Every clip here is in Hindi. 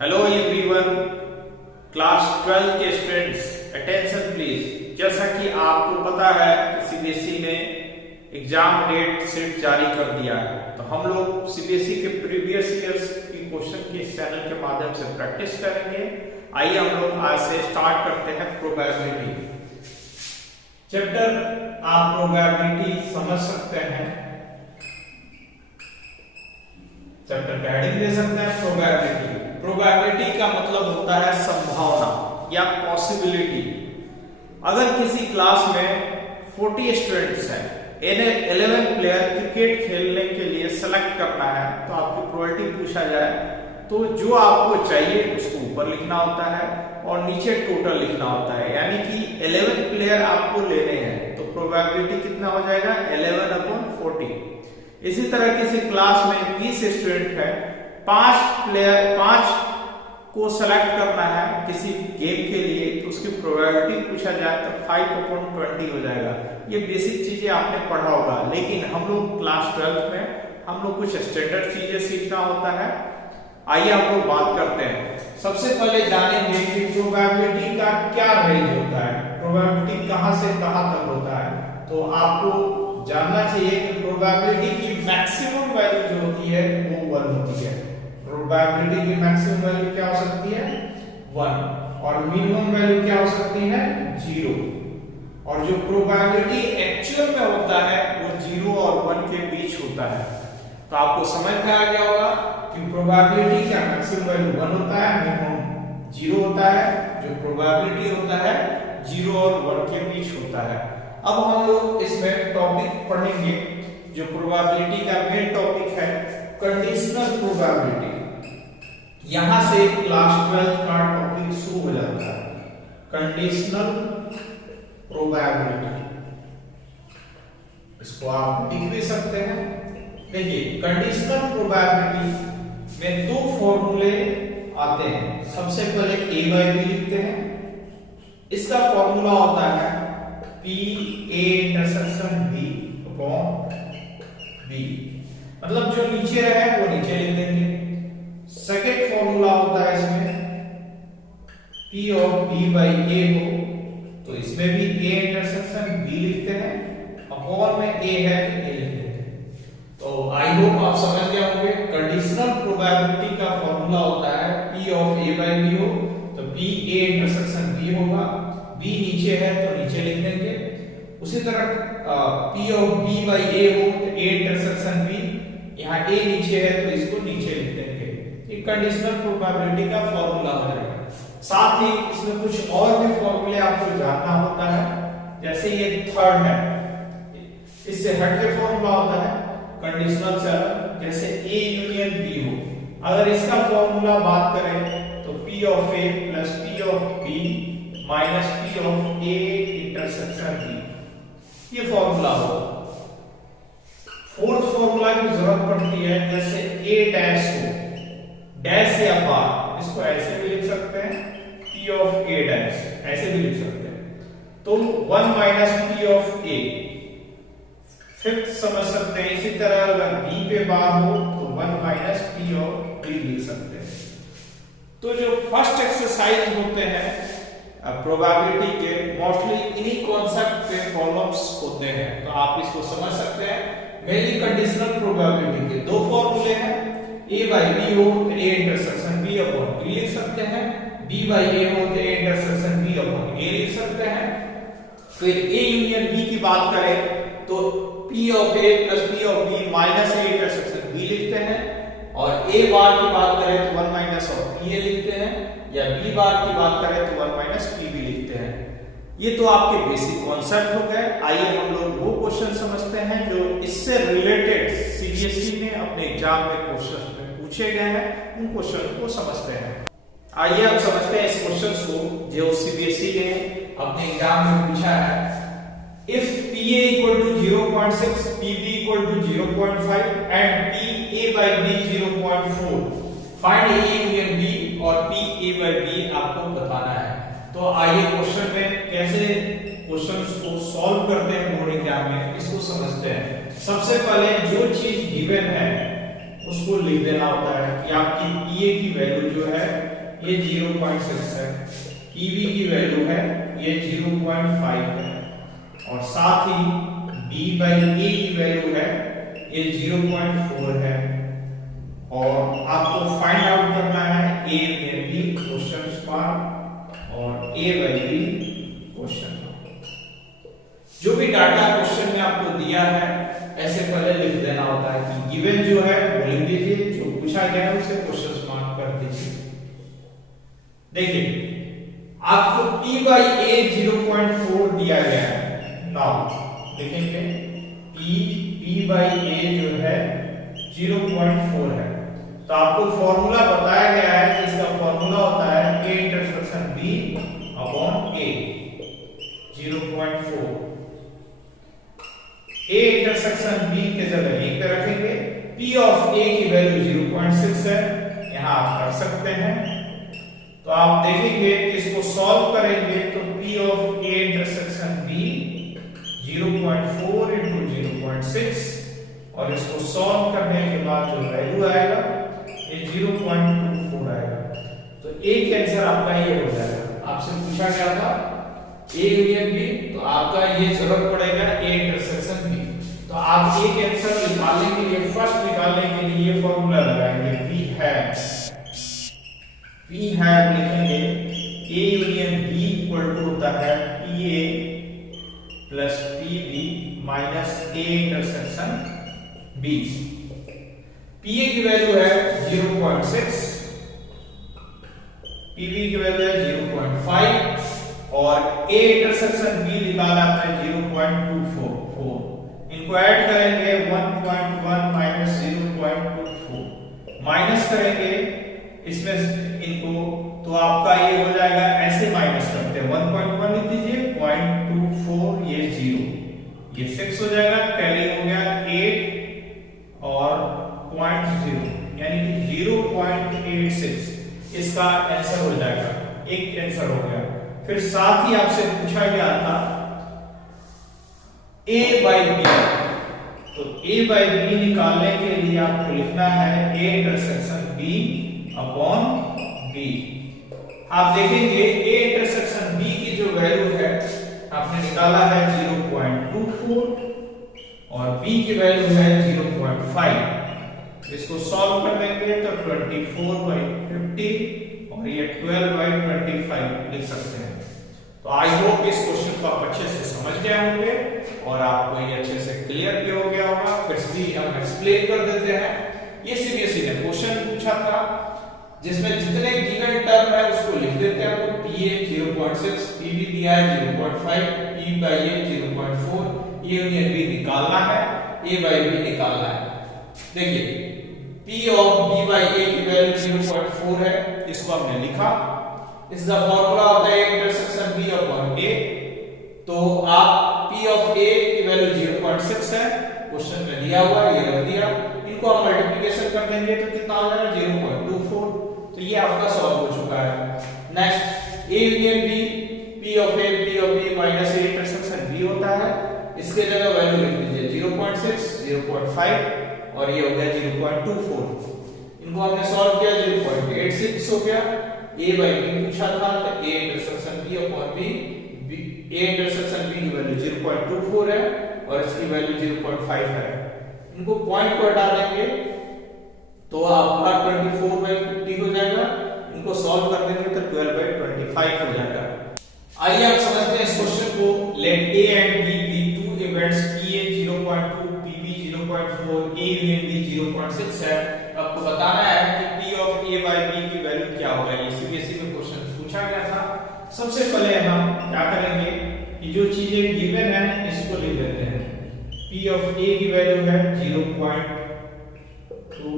हेलो एवरीवन, क्लास 12 के स्टूडेंट्स अटेंशन प्लीज। जैसा कि आपको पता है कि सीबीएसई ने एग्जाम डेट शीट जारी कर दिया है, तो हम लोग सीबीएसई के प्रीवियस ईयर्स की क्वेश्चन के इस चैनल के माध्यम से प्रैक्टिस करेंगे। आइए हम लोग आज से स्टार्ट करते हैं प्रोबेबिलिटी चैप्टर। आप प्रोबेबिलिटी समझ सकते हैं, चैप्टर का हेडिंग दे सकते हैं प्रोबेबिलिटी। प्रोबेबिलिटी का मतलब होता है संभावना या पॉसिबिलिटी। अगर किसी क्लास में 40 स्टूडेंट्स हैं, 11 प्लेयर क्रिकेट खेलने के लिए सेलेक्ट करना है, तो आपकी प्रोबेबिलिटी पूछा जाए तो जो आपको चाहिए उसको ऊपर लिखना होता है और नीचे टोटल लिखना होता है। यानी कि 11 प्लेयर आपको लेने हैं तो प्रोबेबिलिटी कितना हो जाएगा 11/40। इसी तरह किसी क्लास में 20 स्टूडेंट है, 5 को सेलेक्ट करना है किसी गेम के लिए, तो उसकी प्रोबेबिलिटी पूछा जाए तो 5/20 हो जाएगा। ये बेसिक चीजें आपने पढ़ा होगा, लेकिन हम लोग क्लास 12 में हम लोग कुछ स्टैंडर्ड चीजें सीखना होता है। आइए हम लोग बात करते हैं। सबसे पहले जानेंगे कि प्रोबेबिलिटी का क्या रेंज होता है, प्रोबेबिलिटी कहां से कहां तक होता है। तो आपको जानना चाहिए कि प्रोबेबिलिटी की मैक्सिमम वैल्यू जो होती है वो 1 होती है। प्रोबेबिलिटी की मैक्सिमम वैल्यू क्या हो सकती है 1, और मिनिमम वैल्यू क्या हो सकती है 0। और जो प्रोबेबिलिटी एक्चुअल में होता है वो 0 और 1 के बीच होता है। तो आपको समझ में आ गया होगा कि प्रोबेबिलिटी का मैक्सिमम वैल्यू 1 होता है, मिनिमम 0 होता है। जो प्रोबेबिलिटी होता है 0 और 1 के बीच होता है। अब हम लोग इसमें टॉपिक पढ़ेंगे। जो प्रोबेबिलिटी का मेन टॉपिक है कंडीशनल प्रोबेबिलिटी। यहां से क्लास 12 का टॉपिक शुरू हो जाता है, कंडीशनल प्रोबेबिलिटी। इसको आप लिख भी सकते हैं। देखिए, कंडीशनल प्रोबेबिलिटी में 2 फॉर्मूले आते हैं। सबसे पहले a/b लिखते हैं। इसका फॉर्मूला होता है P(a)(b) मतलब जो नीचे रहे वो नीचे लिख देंगे। सेकंड फॉर्मूला होता है इसमें P(b)(a) हो तो इसमें भी a(b) लिखते हैं, अपॉन में a है तो a लिख देते हैं। तो आई होप आप समझ गए होंगे। कंडीशनल प्रोबेबिलिटी का फॉर्मूला होता है P(a)(b) हो तो P(a)(b) होगा, b नीचे है तो नीचे लिख देंगे। उसी तरह P(b)(a) हो तो a(b), यहाँ a नीचे है तो इसको नीचे लिख देंगे। ये कंडीशनल प्रोबेबिलिटी का फॉर्मूला हो जाएगा। साथ ही इसमें कुछ और भी फॉर्मूले आपको जानना होता है। जैसे ये थर्ड है, इससे हट के फॉर्मूला होता है कंडीशनल से अलग। जैसे a यूनियन b हो, अगर इसका फॉर्मूला बात करें तो P(a) + P(b) माइनस P(a)(b) ये फॉर्मूला हो। फोर्थ फॉर्मूला की जरूरत पड़ती है, जैसे a' हो, डैश या बार, इसको ऐसे भी लिख सकते हैं P(a'), ऐसे भी लिख सकते हैं। तो 1 - P(a), फिफ्थ समझ सकते हैं। इसी तरह अगर b पे बार हो तो 1 - P(b) लिख सकते हैं। तो जो फर्स्ट एक्सरसाइज होते हैं प्रोबेबिलिटी के, मोस्टली इन्हीं कॉन्सेप्ट पे प्रॉब्लम्स होते हैं, तो आप इसको समझ सकते हैं। मेनली कंडीशनल प्रोबेबिलिटी के 2 फॉर्मूले हैं। a/b हो तो a(b)(b) लिख सकते हैं, b/a हो तो a(b)(a) लिख सकते हैं। फिर a यूनियन b की बात करें तो P(a) + P(b) माइनस a(b) लिखते हैं, और a बार की बात करें तो 1 - P(a) लिखते हैं, या b बार की बात करें तो 1 - P(b) लिखते हैं। ये तो आपके बेसिक कॉन्सेप्ट हो गए। आइए हम लोग वो क्वेश्चन समझते हैं जो इससे रिलेटेड सीबीएसई ने अपने एग्जाम में क्वेश्चन में पूछे गए हैं। उन क्वेश्चन को समझते हैं। आइए हम समझते हैं इस क्वेश्चन को जो सीबीएसई ने अपने एग्जाम में पूछा है। If PA = 0.6, PB = 0.5 and PA/B 0.4, find A union B और PA/B आपको बताना है। तो आइए क्वेश्चन में कैसे क्वेश्चंस को सॉल्व करते हैं बोर्ड एग्जाम में, इसको समझते हैं। सबसे पहले जो चीज गिवन है उसको लिख देना होता है कि आपकी पीए की वैल्यू जो है ये 0.6 है, पीवी की वैल्यू है ये 0.5 है, और साथ ही बी बाई ए की वैल्यू है ये 0.4 है, और आपको फाइंड आउट करना है ए में बी क्वेश्चन मार्क और ए बाई बी क्वेश्चन मार्क। जो भी डाटा क्वेश्चन में आपको दिया है ऐसे पहले लिख देना होता है कि गिवन जो है वो लिख दीजिए, जो पूछा गया है उसे क्वेश्चन मार्क कर दीजिए। देखिए आपको p बाई a 0.4 दिया गया है, नाउ देखेंगे p बाई a जो है 0.4 है, तो आपको फॉर्मूला बताया गया है कि इसका फॉर्मूला होता है a intersection b upon a 0.4। a intersection b के जगह 1 पे रखेंगे, p ऑफ a की वैल्यू 0.6 है, यहां आप कर सकते हैं। तो आप देखेंगे कि इसको सॉल्व करेंगे तो p of a intersection b 0.4 into 0.6, और इसको सॉल्व करने के बाद जो वैल्यू आएगा ये 0.24 आएगा। तो एक आंसर आपका ये हो जाएगा। आपसे पूछा गया था a यूनियन b, तो आपका ये जरूरत पड़ेगा a इंटरसेक्शन b। तो आप एक आंसर निकालने के लिए, फर्स्ट निकालने के लिए ये फॉर्मूला लगाएंगे P हैव लिखेंगे a union b equal to होता है pa plus pb minus a intersection b। pa की वैल्यू है 0.6, pb की वैल्यू है 0.5, और a इंटरसेक्शन b निकाला आपने 0.244। इनको ऐड करेंगे 1.1 माइनस 0.24, माइनस करेंगे इसमें इनको, तो आपका ये हो जाएगा, ऐसे माइनस करते हैं 1.1 लिख दीजिए, 0.24 ये 0, ये 6 हो जाएगा, कैरी हो गया 8 और 0.0 यानी कि 0.86, इसका आंसर हो जाएगा, एक आंसर हो गया। फिर साथ ही आपसे पूछा गया था a बाई b, तो a बाई b निकालने के लिए आपको लिखना है a intersection b upon b। आप देखेंगे a इंटरसेक्शन b की जो वैल्यू है आपने निकाला है 0.24 और b की वैल्यू है 0.5। इसको सॉल्व कर देंगे तो 24/50 और ये 12/25 लिख सकते हैं। तो आई होप इस क्वेश्चन को आप अच्छे से समझ गए होंगे और आपको ये अच्छे से क्लियर भी हो गया होगा। फिर भी हम एक्सप्लेन कर देते हैं। ये सीबीएसई ने क्वेश्चन पूछा था जिसमें जितने गिवन टर्म है उसको लिख देते हैं। आपको पीए 0.6, पीबी दिया है 0.5, P by A 0.4, A union B निकालना है, ए बाई बी निकालना है। देखिए P of B by A की वैल्यू 0.4 है, इसको हमने लिखा। इसका फॉर्मूला होता है इंटरसेक्शन B अपॉन A। तो आप P ऑफ A की वैल्यू 0.6 है, क्वेश्चन में दिया हुआ है, ये रख दिया। इनको हम मल्टीप्लिकेशन कर देंगे तो कितना हो जाएगा 0.24। तो ये आपका सॉल्व हो चुका है। Next A union B, P of A, P of B minus A intersection B होता है। इसके जगह वैल्यू लिख दीजिए 0.6, 0.5 और ये हो गया 0.24। इनको हमने सॉल्व किया 0.86 हो गया। a बाई b पूछा था तो a intersection b upon b, a intersection b की वैल्यू 0.24 है और इसकी वैल्यू 0.5 है। इनको पॉइंट को हटा देंगे तो आपका 24/50 हो जाएगा। इनको सॉल्व कर देंगे तो 12/25 हो जाएगा। आइए आप समझते हैं इस क्वेश्चन को। Let a and b be two events pa 0.2, pb 0.4, a union b 0.6 है। आपको बताना है कि p of a by b की वैल्यू क्या होगा। ये सीबीएसई में क्वेश्चन पूछा गया था। सबसे पहले हम क्या करेंगे कि जो चीजें गिवन है इसको लिख देते हैं। p ऑफ a की वैल्यू है 0.2,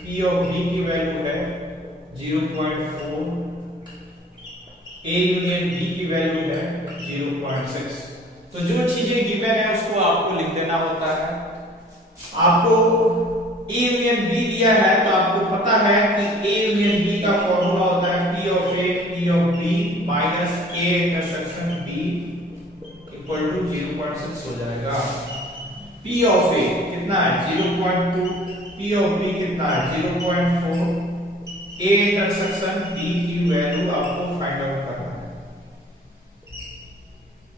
p ऑफ b की वैल्यू है 0.4, a यूनियन b की वैल्यू है 0.6। तो जो चीजें गिवन है उसको आपको लिख देना होता है। आपको a यूनियन b दिया है तो आपको पता है कि a यूनियन b का फॉर्मूला होता है p of a p of b minus a intersection b equal to 0.6 हो जाएगा। p ऑफ a कितना है 0.2, p P ऑफ B कितना है 0.4, A इंटरसेक्शन B की वैल्यू आपको फाइंड आउट करना है।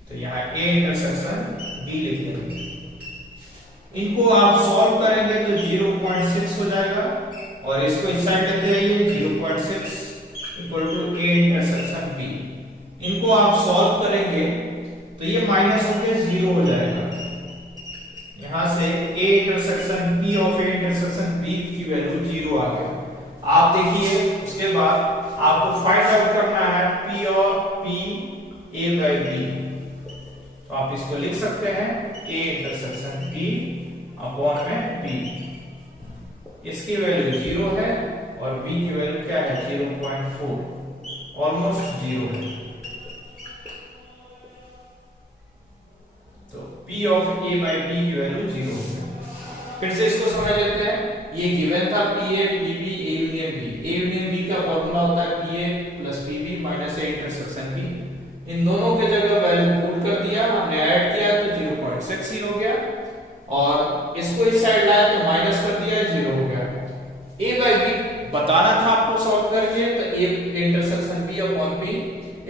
तो यहाँ A इंटरसेक्शन B लिखेंगे, इनको आप सॉल्व करेंगे तो 0.6 हो जाएगा और इसको इस साइड लेते आइए 0.6 equal to A intersection B। इनको आप सॉल्व करेंगे तो ये माइनस होके 0 हो जाएगा। यहां से A intersection P of A intersection B की वैल्यू 0 आ गई। आप देखिए उसके बाद आपको फाइंड आउट करना है P of P A by B। तो आप इसको लिख सकते हैं A इंटरसेक्शन P अपॉन में B। इसकी वैल्यू 0 है और B की वैल्यू क्या है 0.4, ऑलमोस्ट 0 है। तो P of A by B की वैल्यू 0 है। फिर से इसको समझ लेते हैं। ये गिवन था PA PB A union B। A union B का फॉर्मूला होता है PA plus PB minus A intersection B। इन दोनों के जगह वैल्यू पुट कर दिया, हमने ऐड किया तो 0.6 हो गया और इसको इस साइड लाया तो माइनस कर दिया 0 हो गया। A by B बताना था आपको सॉल्व करके, तो A intersection B upon P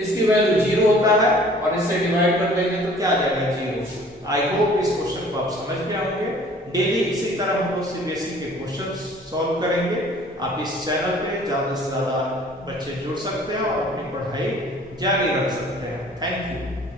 इसकी वैल्यू 0 होता है और इससे डिवाइड कर देंगे तो क्या आ जाएगा 0। आई होप इस क्वेश्चन को आप समझ गए होंगे। डेली इसी तरह हम लोग सीबीएसई के क्वेश्चन सॉल्व करेंगे। आप इस चैनल पे ज्यादा से ज्यादा बच्चे जुड़ सकते हैं और अपनी पढ़ाई जारी रख सकते हैं। Thank you.